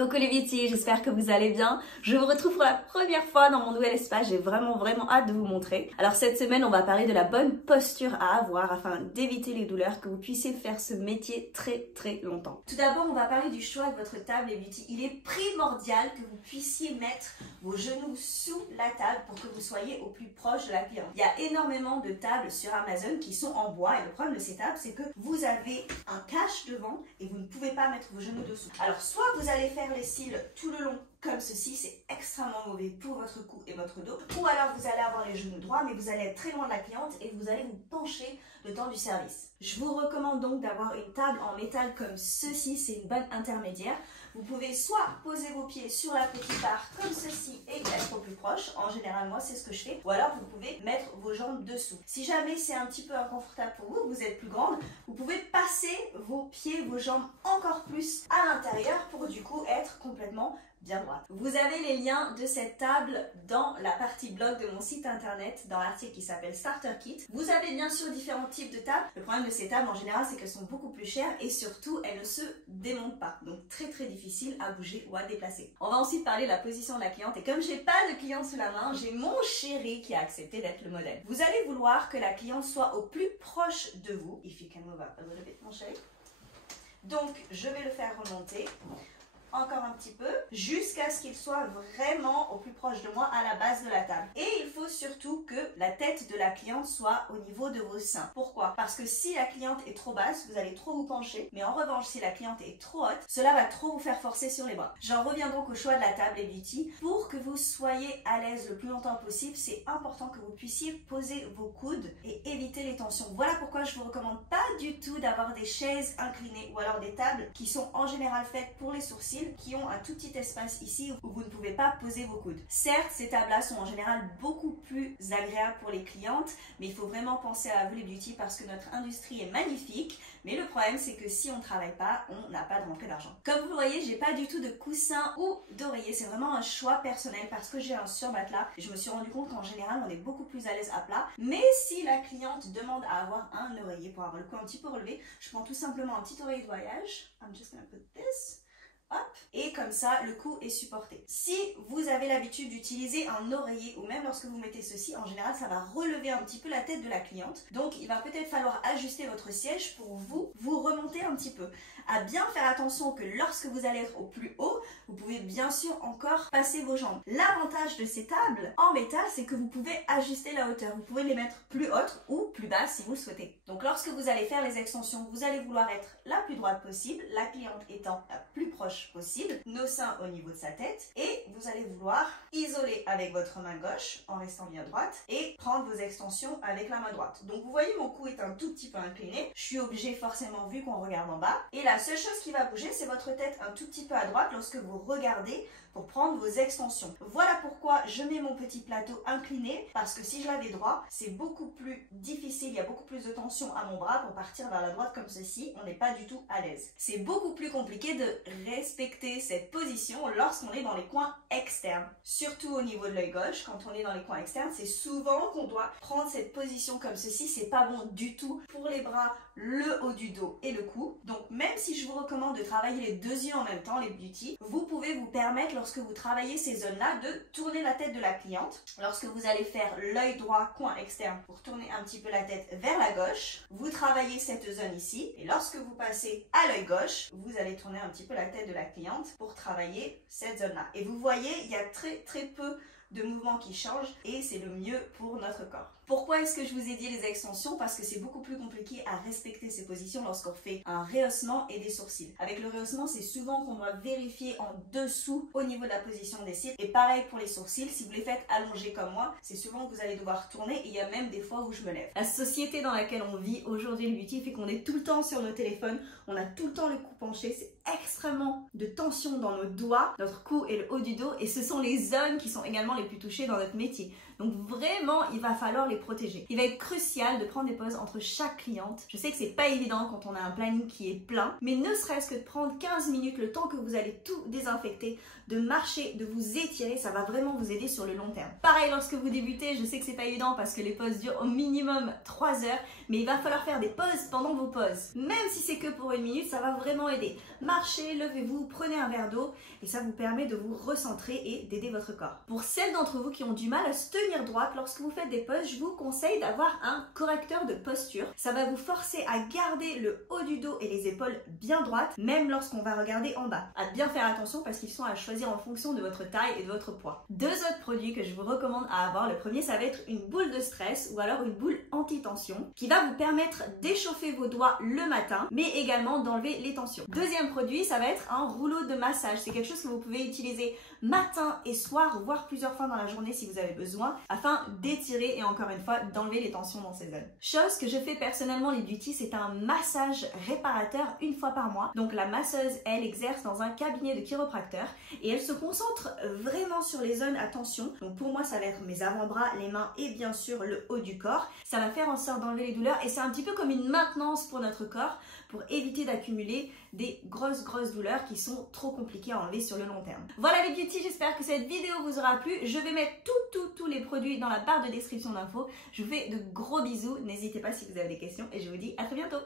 Coucou les beauty, j'espère que vous allez bien. Je vous retrouve pour la première fois dans mon nouvel espace, j'ai vraiment hâte de vous montrer. Alors cette semaine, on va parler de la bonne posture à avoir afin d'éviter les douleurs, que vous puissiez faire ce métier très longtemps. Tout d'abord, on va parler du choix de votre table les beauty. Il est primordial que vous puissiez mettre vos genoux sous la table pour que vous soyez au plus proche de la cliente. Il y a énormément de tables sur Amazon qui sont en bois et le problème de ces tables, c'est que vous avez un cache devant et vous ne pouvez pas mettre vos genoux dessous. Alors soit vous allez faire les cils tout le long comme ceci, c'est extrêmement mauvais pour votre cou et votre dos, ou alors vous allez avoir les genoux droits mais vous allez être très loin de la cliente et vous allez vous pencher le temps du service. Je vous recommande donc d'avoir une table en métal comme ceci, c'est une bonne intermédiaire. Vous pouvez soit poser vos pieds sur la petite barre comme ceci et être au plus proche, en général moi c'est ce que je fais, ou alors vous pouvez mettre vos jambes dessous. Si jamais c'est un petit peu inconfortable pour vous, vous êtes plus grande, vous pouvez passer vos pieds, vos jambes encore plus à l'intérieur pour du coup être complètement bien droite. Vous avez les liens de cette table dans la partie blog de mon site internet, dans l'article qui s'appelle Starter Kit. Vous avez bien sûr différents types de tables. Le problème de ces tables en général, c'est qu'elles sont beaucoup plus chères et surtout elles ne se démontent pas. Donc très difficile à bouger ou à déplacer. On va ensuite parler de la position de la cliente et comme j'ai pas de cliente sous la main, j'ai mon chéri qui a accepté d'être le modèle. Vous allez vouloir que la cliente soit au plus proche de vous. If you can move up a little bit, mon chéri. Donc je vais le faire remonter. Encore un petit peu, jusqu'à ce qu'il soit vraiment au plus proche de moi à la base de la table. Et il faut surtout que la tête de la cliente soit au niveau de vos seins. Pourquoi? Parce que si la cliente est trop basse, vous allez trop vous pencher. Mais en revanche, si la cliente est trop haute, cela va trop vous faire forcer sur les bras. J'en reviens donc au choix de la table et beauty. Pour que vous soyez à l'aise le plus longtemps possible, c'est important que vous puissiez poser vos coudes et éviter les tensions. Voilà pourquoi je vous recommande pas du tout d'avoir des chaises inclinées ou alors des tables qui sont en général faites pour les sourcils, qui ont un tout petit espace ici où vous ne pouvez pas poser vos coudes. Certes, ces tables-là sont en général beaucoup plus agréables pour les clientes, mais il faut vraiment penser à vous les beauty parce que notre industrie est magnifique, mais le problème c'est que si on ne travaille pas, on n'a pas de rentrée d'argent. Comme vous le voyez, j'ai pas du tout de coussin ou d'oreiller, c'est vraiment un choix personnel parce que j'ai un surmatelas et je me suis rendu compte qu'en général on est beaucoup plus à l'aise à plat, mais si la cliente demande à avoir un oreiller pour avoir le cou un petit peu relevé, je prends tout simplement un petit oreiller de voyage. I'm just gonna put this. Hop, et comme ça le cou est supporté. Si vous avez l'habitude d'utiliser un oreiller ou même lorsque vous mettez ceci, en général ça va relever un petit peu la tête de la cliente. Donc il va peut-être falloir ajuster votre siège pour vous remonter un petit peu. À bien faire attention que lorsque vous allez être au plus haut, vous pouvez bien sûr encore passer vos jambes. L'avantage de ces tables en métal, c'est que vous pouvez ajuster la hauteur. Vous pouvez les mettre plus hautes ou plus basses si vous le souhaitez. Donc lorsque vous allez faire les extensions, vous allez vouloir être la plus droite possible, la cliente étant la plus proche possible, nos seins au niveau de sa tête, et vous allez vouloir isoler avec votre main gauche en restant bien droite et prendre vos extensions avec la main droite. Donc vous voyez, mon cou est un tout petit peu incliné, je suis obligée forcément vu qu'on regarde en bas, et la seule chose qui va bouger, c'est votre tête un tout petit peu à droite lorsque vous regardez pour prendre vos extensions. Voilà pourquoi je mets mon petit plateau incliné, parce que si je l'avais droit, c'est beaucoup plus difficile, il y a beaucoup plus de tension à mon bras pour partir vers la droite comme ceci, on n'est pas du tout à l'aise. C'est beaucoup plus compliqué de respecter cette position lorsqu'on est dans les coins externes. Surtout au niveau de l'œil gauche, quand on est dans les coins externes, c'est souvent qu'on doit prendre cette position comme ceci, c'est pas bon du tout pour les bras, le haut du dos et le cou. Donc même si je vous recommande de travailler les deux yeux en même temps, les beauty, vous pouvez vous permettre lorsque vous travaillez ces zones-là de tourner la tête de la cliente. Lorsque vous allez faire l'œil droit, coin externe, pour tourner un petit peu la tête vers la gauche, vous travaillez cette zone ici et lorsque vous passez à l'œil gauche, vous allez tourner un petit peu la tête de la cliente pour travailler cette zone-là. Et vous voyez, il y a très peu de mouvements qui changent et c'est le mieux pour notre corps. Pourquoi est-ce que je vous ai dit les extensions? Parce que c'est beaucoup plus compliqué à respecter ces positions lorsqu'on fait un rehaussement et des sourcils. Avec le rehaussement, c'est souvent qu'on doit vérifier en dessous au niveau de la position des cils. Et pareil pour les sourcils, si vous les faites allongés comme moi, c'est souvent que vous allez devoir tourner et il y a même des fois où je me lève. La société dans laquelle on vit aujourd'hui, le beauty, fait qu'on est tout le temps sur nos téléphones, on a tout le temps le cou penché, c'est extrêmement de tension dans nos doigts, notre cou et le haut du dos et ce sont les zones qui sont également les plus touchées dans notre métier. Donc vraiment, il va falloir les protéger. Il va être crucial de prendre des pauses entre chaque cliente. Je sais que c'est pas évident quand on a un planning qui est plein, mais ne serait-ce que de prendre 15 minutes, le temps que vous allez tout désinfecter, de marcher, de vous étirer, ça va vraiment vous aider sur le long terme. Pareil, lorsque vous débutez, je sais que c'est pas évident parce que les pauses durent au minimum 3 heures, mais il va falloir faire des pauses pendant vos pauses. Même si c'est que pour 1 minute, ça va vraiment aider. Marchez, levez-vous, prenez un verre d'eau et ça vous permet de vous recentrer et d'aider votre corps. Pour celles d'entre vous qui ont du mal à se tenir droite lorsque vous faites des pauses, je vous conseille d'avoir un correcteur de posture. Ça va vous forcer à garder le haut du dos et les épaules bien droites, même lorsqu'on va regarder en bas. À bien faire attention parce qu'ils sont à choisir en fonction de votre taille et de votre poids. 2 autres produits que je vous recommande à avoir. Le premier, ça va être une boule de stress ou alors une boule anti-tension qui va vous permettre d'échauffer vos doigts le matin, mais également d'enlever les tensions. Deuxième produit, ça va être un rouleau de massage. C'est quelque chose que vous pouvez utiliser matin et soir, voire plusieurs fois dans la journée si vous avez besoin, afin d'étirer et encore une fois d'enlever les tensions dans ces zones. Chose que je fais personnellement, les beauty, c'est un massage réparateur 1 fois par mois. Donc la masseuse, elle exerce dans un cabinet de chiropracteur et elle se concentre vraiment sur les zones à tension. Donc pour moi, ça va être mes avant-bras, les mains et bien sûr le haut du corps. Ça va faire en sorte d'enlever les douleurs et c'est un petit peu comme une maintenance pour notre corps pour éviter d'accumuler des grosses douleurs qui sont trop compliquées à enlever sur le long terme. Voilà les beauty, j'espère que cette vidéo vous aura plu. Je vais mettre tous les produits dans la barre de description d'infos. Je vous fais de gros bisous. N'hésitez pas si vous avez des questions et je vous dis à très bientôt.